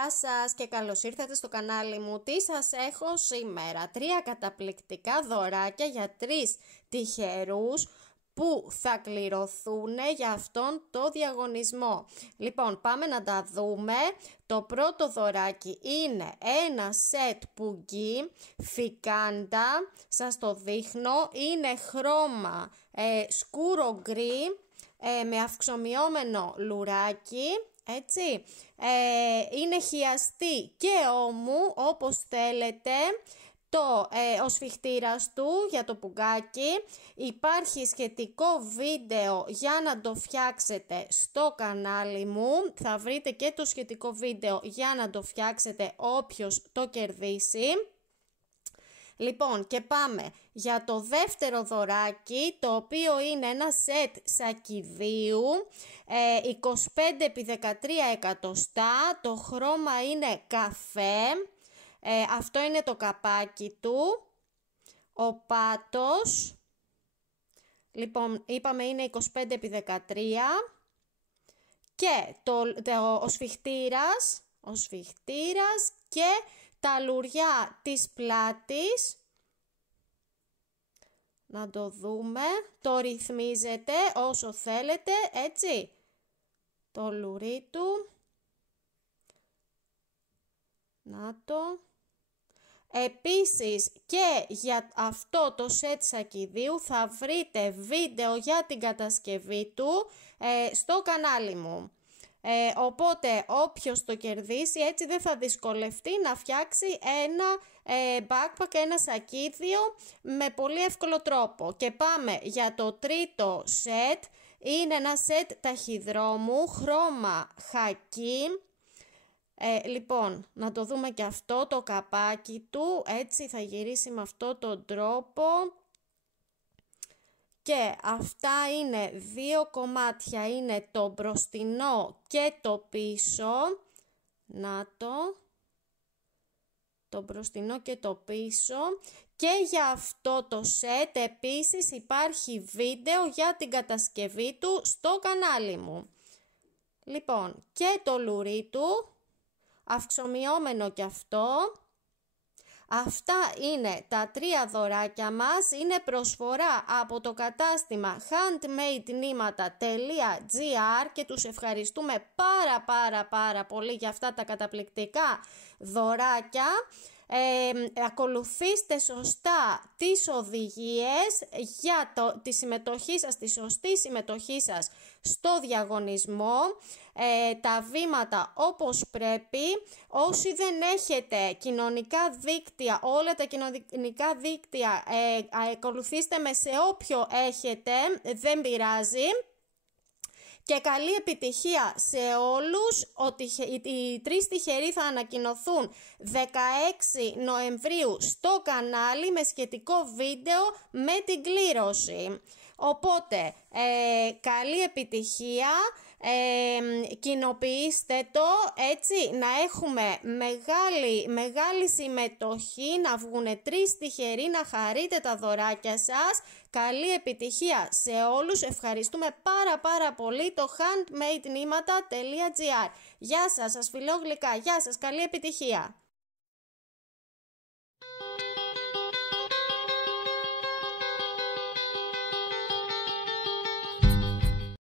Γεια σας και καλώς ήρθατε στο κανάλι μου. Τι σας έχω σήμερα? 3 καταπληκτικά δωράκια για 3 τυχερούς που θα κληρωθούν για αυτόν το διαγωνισμό. Λοιπόν, πάμε να τα δούμε. Το πρώτο δωράκι είναι ένα σετ πουγγί φικάντα. Σας το δείχνω. Είναι χρώμα σκούρο γκρι με αυξομοιόμενο λουράκι. Έτσι, είναι χιαστή και ώμου όπως θέλετε. Ο σφιχτήρας του για το πουγγάκι. Υπάρχει σχετικό βίντεο για να το φτιάξετε στο κανάλι μου. Θα βρείτε και το σχετικό βίντεο για να το φτιάξετε όποιος το κερδίσει. Λοιπόν, και πάμε για το δεύτερο δωράκι, το οποίο είναι ένα σετ σακιδίου 25x13 εκατοστά. Το χρώμα είναι καφέ. Αυτό είναι το καπάκι του. Ο πάτος, λοιπόν, είπαμε είναι 25x13. Και ο σφιχτήρας και τα λουριά της πλάτης. Να το δούμε. Το ρυθμίζετε όσο θέλετε, έτσι. Το λουρί του. Να το. Επίσης και για αυτό το σετ σακιδίου θα βρείτε βίντεο για την κατασκευή του στο κανάλι μου. Οπότε όποιος το κερδίσει έτσι δεν θα δυσκολευτεί να φτιάξει ένα backpack, ένα σακίδιο με πολύ εύκολο τρόπο. Και πάμε για το τρίτο σετ. Είναι ένα σετ ταχυδρόμου, χρώμα χακί. Λοιπόν, να το δούμε και αυτό το καπάκι του. Έτσι θα γυρίσει με αυτό τον τρόπο. Και αυτά είναι 2 κομμάτια, είναι το μπροστινό και το πίσω. Να το μπροστινό και το πίσω. Και για αυτό το σετ επίσης υπάρχει βίντεο για την κατασκευή του στο κανάλι μου. Λοιπόν, και το λουρί του, αυξομοιόμενο και αυτό. Αυτά είναι τα 3 δωράκια μας. Είναι προσφορά από το κατάστημα handmadenήματα.gr και τους ευχαριστούμε πάρα πολύ για αυτά τα καταπληκτικά δωράκια. Ακολουθήστε σωστά τις οδηγίες για τη συμμετοχή σας, τη σωστή συμμετοχή σας στο διαγωνισμό, τα βήματα όπως πρέπει. Όσοι δεν έχετε κοινωνικά δίκτυα, όλα τα κοινωνικά δίκτυα ακολουθήστε με σε όποιο έχετε, δεν πειράζει. Και καλή επιτυχία σε όλους. Οι 3 τυχεροί θα ανακοινωθούν 16 Νοεμβρίου στο κανάλι με σχετικό βίντεο με την κλήρωση. Οπότε καλή επιτυχία, κοινοποιήστε το έτσι να έχουμε μεγάλη συμμετοχή, να βγουν 3 τυχεροί, να χαρείτε τα δωράκια σας. Καλή επιτυχία σε όλους, ευχαριστούμε πάρα πολύ το handmadenήματα.gr. Γεια σας, σας φιλώ γλυκά, γεια σας, καλή επιτυχία.